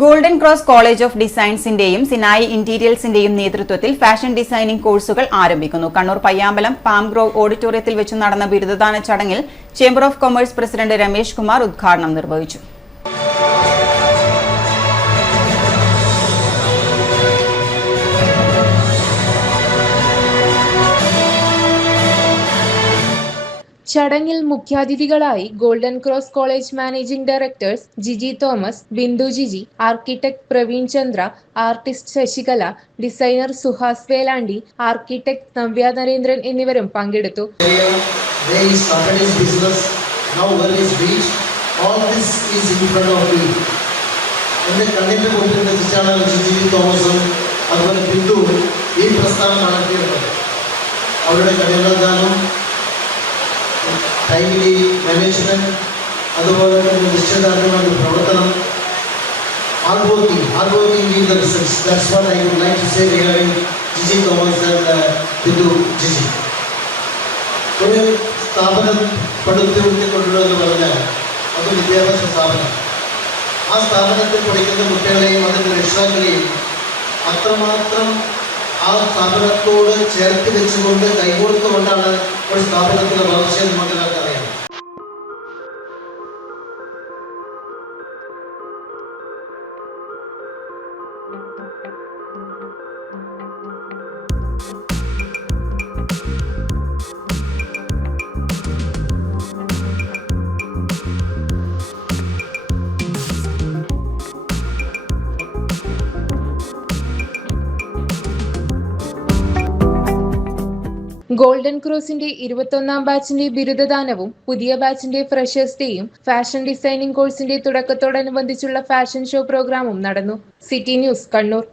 Golden cross college of ഡിസൈൻസിന്റെയും Sinai ഇന്റീരിയൽസിന്റെയും നേതൃത്വത്തിൽ ഫാഷൻ ഡിസൈനിംഗ് കോഴ്സുകൾ ആരംഭിക്കുന്നു. കണ്ണൂർ പയ്യാമ്പലം പാം ഗ്രോവ് ഓഡിറ്റോറിയത്തിൽ വെച്ച് നടന്ന ബിരുദദാന ചടങ്ങിൽ chamber of commerce president Ramesh Kumar ഉദ്ഘാടനം നിർവഹിച്ചു. ചടങ്ങിൽ മുഖ്യാതിഥികളായി golden cross college managing directors Jiji Thomas, Bindu Jiji, architect Praveen Chandra, artist Sasikala, designer Suhas Velandi, architect Navya Narendran എന്നിവരും പങ്കെടുത്തു. ടൈമിലി മാനേജ്മെന്റ്, അതുപോലെ തന്നെ നിശ്ചയദാർഢ്യമായ പ്രവർത്തനം, hard working in the results. That's what I would like to say regarding Gigi Thomas and Bindu Gigi. ഒരു സ്ഥാപനം പടുത്തുയർത്തിക്കൊണ്ടുവരിക എന്ന് പറഞ്ഞാൽ അത് വിദ്യാഭ്യാസ സ്ഥാപനം. ആ സ്ഥാപനത്തിൽ പഠിക്കുന്ന കുട്ടികളെയും അതിൻ്റെ രക്ഷിതാക്കളെയും അത്രമാത്രം ആ സ്ഥാപനത്തോട് ചേർത്ത് വെച്ചുകൊണ്ട് കൈകോർത്തുകൊണ്ടാണ് ഒരു സ്ഥാപനത്തിൻ്റെ വളർച്ചയെ നമുക്കെല്ലാവർക്കും അറിയാം. ഗോൾഡൻ ക്രോസിന്റെ 21ാം ബാച്ചിന്റെ ബിരുദദാനവും പുതിയ ബാച്ചിന്റെ ഫ്രഷേഴ്സ് ഡേയും ഫാഷൻ ഡിസൈനിംഗ് കോഴ്സിന്റെ തുടക്കത്തോടനുബന്ധിച്ചുള്ള ഫാഷൻ ഷോ പ്രോഗ്രാമും നടന്നു. City news, Kannur.